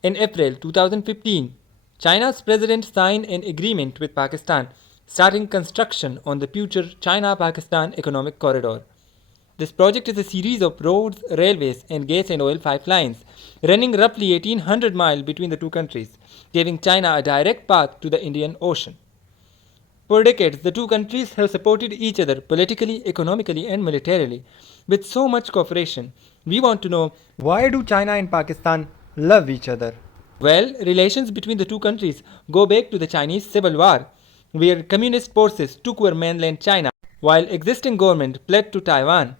In April 2015, China's president signed an agreement with Pakistan, starting construction on the future China-Pakistan Economic Corridor. This project is a series of roads, railways, and gas and oil pipelines running roughly 1800 miles between the two countries, giving China a direct path to the Indian Ocean. For decades, the two countries have supported each other politically, economically, and militarily. With so much cooperation, we want to know, why do China and Pakistan love each other? Well, relations between the two countries go back to the Chinese Civil War, where communist forces took over mainland China while existing government fled to Taiwan.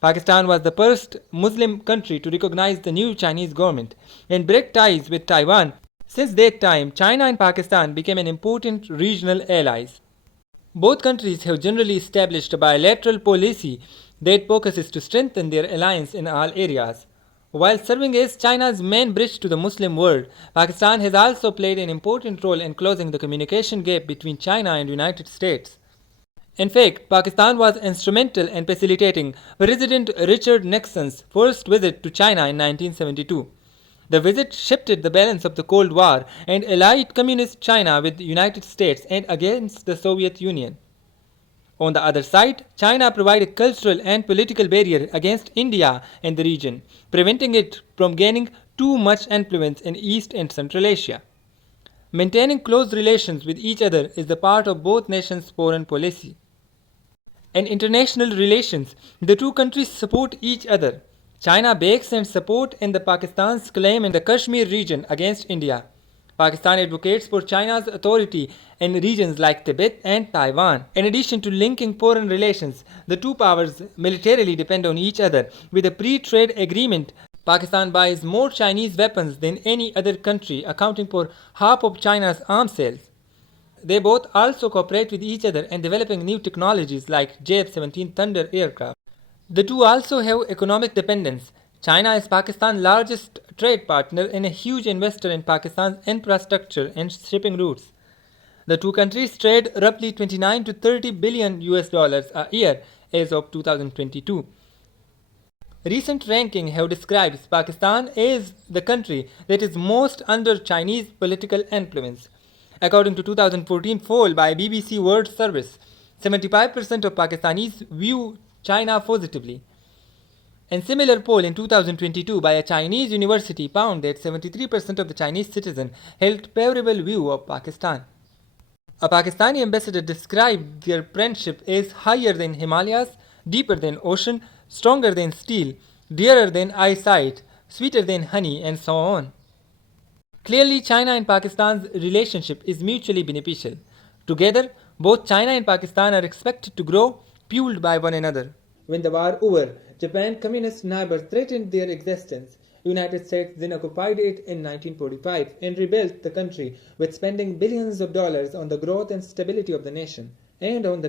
Pakistan was the first Muslim country to recognize the new Chinese government and break ties with Taiwan. Since that time, China and Pakistan became an important regional allies. Both countries have generally established a bilateral policy that focuses to strengthen their alliance in all areas. While serving as China's main bridge to the Muslim world, Pakistan has also played an important role in closing the communication gap between China and the United States. In fact, Pakistan was instrumental in facilitating President Richard Nixon's first visit to China in 1972. The visit shifted the balance of the Cold War and allied communist China with the United States and against the Soviet Union. On the other side, China provided a cultural and political barrier against India and the region, preventing it from gaining too much influence in East and Central Asia. Maintaining close relations with each other is the part of both nations' foreign policy. In international relations, the two countries support each other. China backs and supports in the Pakistan's claim in the Kashmir region against India. Pakistan advocates for China's authority in regions like Tibet and Taiwan. In addition to linking foreign relations, the two powers militarily depend on each other. With a pre-trade agreement, Pakistan buys more Chinese weapons than any other country, accounting for half of China's arms sales. They both also cooperate with each other in developing new technologies like J-17 Thunder aircraft. The two also have economic dependence. China is Pakistan's largest trade partner and a huge investor in Pakistan's infrastructure and shipping routes. The two countries trade roughly 29 to 30 billion US dollars a year as of 2022. Recent rankings have described Pakistan as the country that is most under Chinese political influence. According to 2014 poll by BBC World Service, 75% of Pakistanis view China positively. A similar poll in 2022 by a Chinese university found that 73% of the Chinese citizens held favorable view of Pakistan. A Pakistani ambassador described their friendship as higher than Himalayas, deeper than ocean, stronger than steel, dearer than eyesight, sweeter than honey, and so on. Clearly, China and Pakistan's relationship is mutually beneficial. Together, both China and Pakistan are expected to grow, fueled by one another. When the war over, Japan's communist neighbor threatened their existence. United States then occupied it in 1945 and rebuilt the country with spending billions of dollars on the growth and stability of the nation and on the